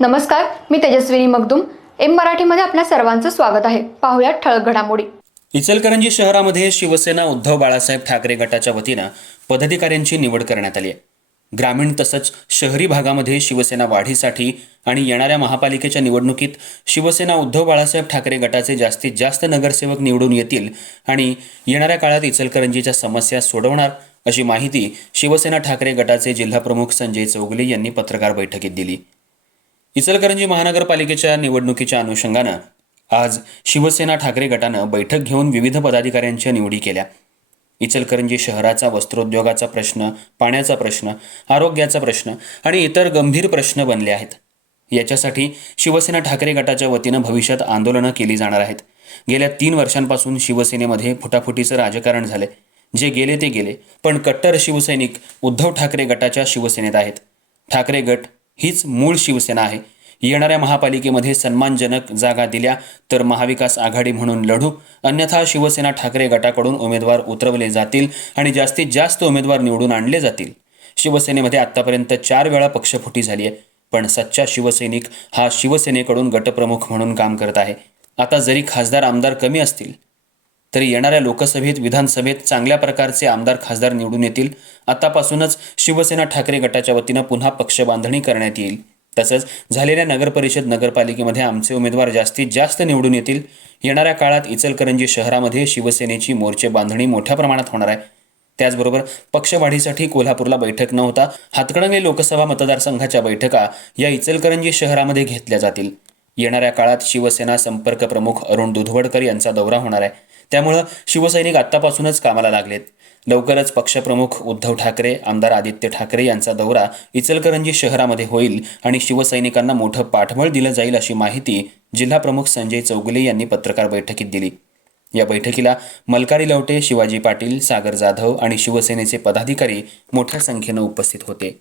नमस्कार मी तेजस्विनी मगदुम. एम मराठीमध्ये आपल्या सर्वांचं स्वागत आहे. पाहुयात ठळक घडामोडी. इचलकरंजी शहरामध्ये शिवसेना उद्धव बाळासाहेब ठाकरे गटाच्या वतीनं पदाधिकाऱ्यांची निवड करण्यात आली आहे. ग्रामीण तसंच शहरी भागामध्ये शिवसेना वाढीसाठी आणि येणाऱ्या महापालिकेच्या निवडणुकीत शिवसेना उद्धव बाळासाहेब ठाकरे गटाचे जास्तीत जास्त नगरसेवक निवडून येतील आणि येणाऱ्या काळात इचलकरंजीच्या समस्या सोडवणार अशी माहिती शिवसेना ठाकरे गटाचे जिल्हाप्रमुख संजय चौगले यांनी पत्रकार बैठकीत दिली. इचलकरंजी महानगरपालिकेच्या निवडणुकीच्या अनुषंगानं आज शिवसेना ठाकरे गटानं बैठक घेऊन विविध पदाधिकाऱ्यांच्या निवडी केल्या. इचलकरंजी शहराचा वस्त्रोद्योगाचा प्रश्न पाण्याचा प्रश्न आरोग्याचा प्रश्न आणि इतर गंभीर प्रश्न बनले आहेत. याच्यासाठी शिवसेना ठाकरे गटाच्या वतीनं भविष्यात आंदोलनं केली जाणार आहेत. गेल्या तीन वर्षांपासून शिवसेनेमध्ये फुटाफुटीचं राजकारण झाले जे गेले ते गेले पण कट्टर शिवसैनिक उद्धव ठाकरे गटाच्या शिवसेनेत आहेत. ठाकरे गट हीच मूळ शिवसेना आहे. येणाऱ्या महापालिकेमध्ये सन्मानजनक जागा दिल्या तर महाविकास आघाडी म्हणून लढू. अन्यथा शिवसेना ठाकरे गटाकडून उमेदवार उतरवले जातील आणि जास्तीत जास्त उमेदवार निवडून आणले जातील. शिवसेनेमध्ये आत्तापर्यंत चार वेळा पक्षफुटी झाली आहे. पण सच्चा शिवसैनिक हा शिवसेनेकडून गटप्रमुख म्हणून काम करत आहे. आता जरी खासदार आमदार कमी असतील तरी येणाऱ्या लोकसभेत विधानसभेत चांगल्या प्रकारचे आमदार खासदार निवडून येतील. आतापासूनच शिवसेना ठाकरे गटाच्या वतीनं पुन्हा पक्ष बांधणी करण्यात येईल. तसंच झालेल्या नगरपरिषद नगरपालिकेमध्ये आमचे उमेदवार जास्तीत जास्त निवडून येतील. येणाऱ्या काळात इचलकरंजी शहरामध्ये शिवसेनेची मोर्चे बांधणी मोठ्या प्रमाणात होणार आहे. त्याचबरोबर पक्षवाढीसाठी कोल्हापूरला बैठक न होता हातकणंगले लोकसभा मतदारसंघाच्या बैठका या इचलकरंजी शहरामध्ये घेतल्या जातील. येणाऱ्या काळात शिवसेना संपर्क प्रमुख अरुण दुधवडकर यांचा दौरा होणार आहे. त्यामुळं शिवसैनिक आत्तापासूनच कामाला लागलेत. लवकरच पक्षप्रमुख उद्धव ठाकरे आमदार आदित्य ठाकरे यांचा दौरा इचलकरंजी शहरामध्ये होईल आणि शिवसैनिकांना मोठं पाठबळ दिलं जाईल अशी माहिती जिल्हाप्रमुख संजय चौगुले यांनी पत्रकार बैठकीत दिली. या बैठकीला मलकारी लवटे शिवाजी पाटील सागर जाधव आणि शिवसेनेचे पदाधिकारी मोठ्या संख्येनं उपस्थित होते.